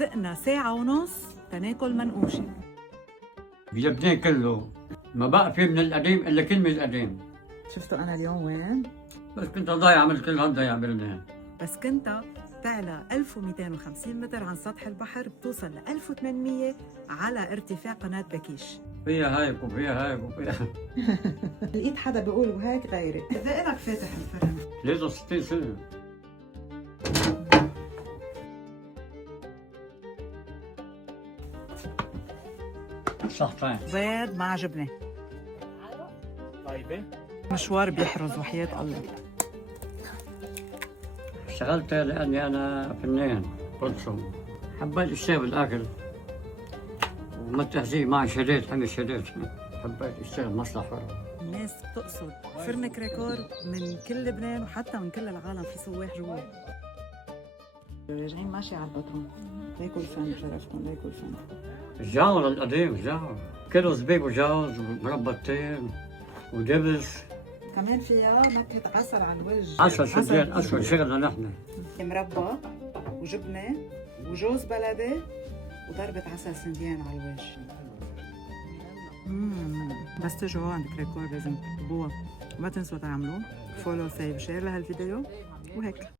سقنا ساعة ونص تناكل منقوشة. بلبنان كله ما بقى في من القديم الا كلمه القديم. شفتوا أنا اليوم وين؟ بس كنت ضايع عملت كل هالضياع بلبنان. بس كنت تعلى 1250 متر عن سطح البحر، بتوصل ل 1800 على ارتفاع قناة بكيش. فيها هيك وفيها هيك وفيها لقيت حدا بيقول وهيك غيري. قد ايه لك فاتح الفرن؟ 63 سنه. صحتين بيض مع جبنة. طيبة. مشوار بيحرز وحياة الله. اشتغلت لاني انا فنان برسم، حبيت اشتغل بالاكل وما التهذيب معي شديت حمي شديت، حبيت اشتغل مصلحة حرة. الناس بتقصد فرن كريكور من كل لبنان وحتى من كل العالم، في سواح جوا. راجعين ماشي على البطرون. ليكوا الفن شرفتكم، ليكوا الفن. الجار القديم جار كله زبيب وجوز ومربطتين ودبس. كمان فيها نكهة عسل على الوجه. عسل شدين اسود شغلنا نحن. مربى وجبنة وجوز بلدي وضربة عسل سنديان على الوجه. بس تجوا عند كريكور لازم تكتبوها، وما تنسوا تعملوا فولو سيف شير لهالفيديو وهيك.